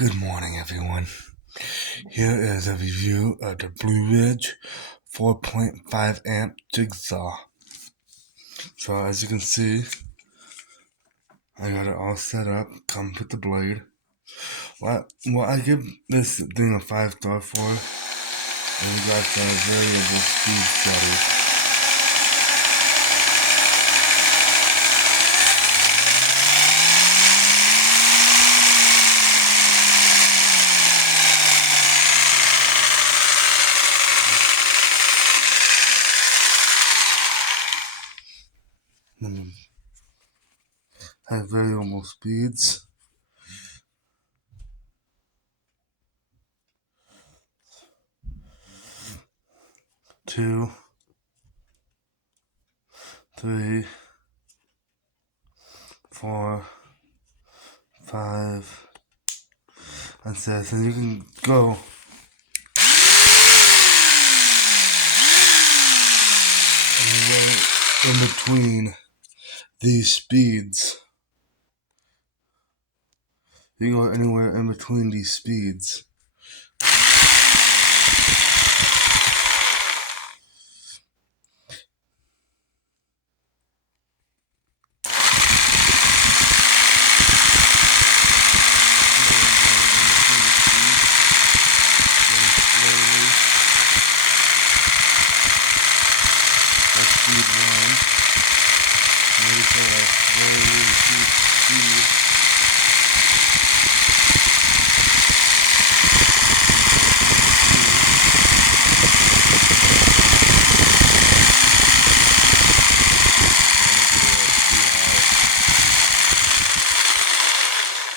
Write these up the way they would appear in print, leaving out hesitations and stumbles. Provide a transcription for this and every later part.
Good morning, everyone. Here is a review of the Blue Ridge 4.5 amp jigsaw. So as you can see, I got it all set up, comes with the blade. What I give this thing a 5-star for, and we got some variable speed study. Have variable speeds. Two, three, 4, 5, and 6, and you can go anywhere in between these speeds. You can go anywhere in between these speeds.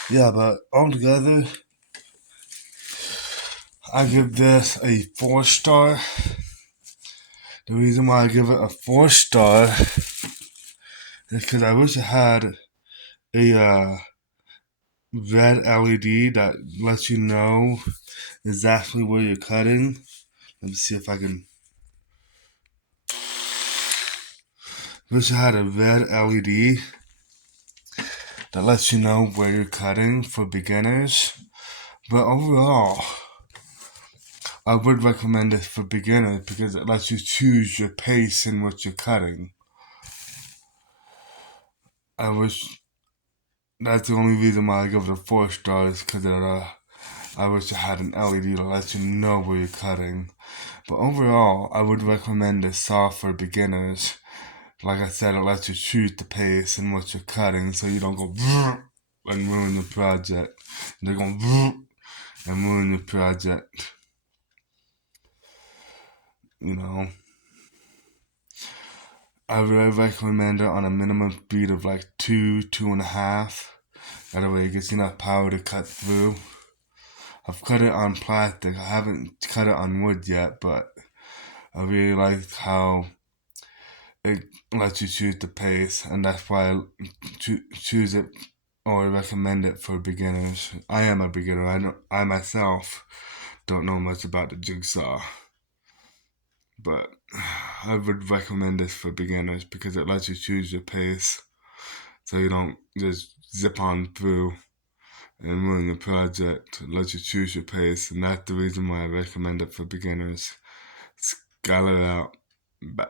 Yeah, but altogether, I give this a 4-star. The reason why I give it a 4-star is because I wish it had a red LED that lets you know exactly where you're cutting. Let me see if I can. Wish I had a red LED that lets you know where you're cutting for beginners. But overall, I would recommend it for beginners because it lets you choose your pace in what you're cutting. I wish that's the only reason why I give it a 4 stars, because I wish it had an LED to let you know where you're cutting. But overall, I would recommend this saw for beginners. Like I said, it lets you choose the pace and what you're cutting, so you don't go and ruin the project. They're going and ruin the project. You know, I really recommend it on a minimum speed of like 2.5. That way it gets enough power to cut through. I've cut it on plastic. I haven't cut it on wood yet, but I really like how it lets you choose the pace, and that's why I choose it or recommend it for beginners. I am a beginner. I myself don't know much about the jigsaw, but I would recommend this for beginners because it lets you choose your pace, so you don't just zip on through and ruin the project. It lets you choose your pace, and that's the reason why I recommend it for beginners. Skylar out. Bye.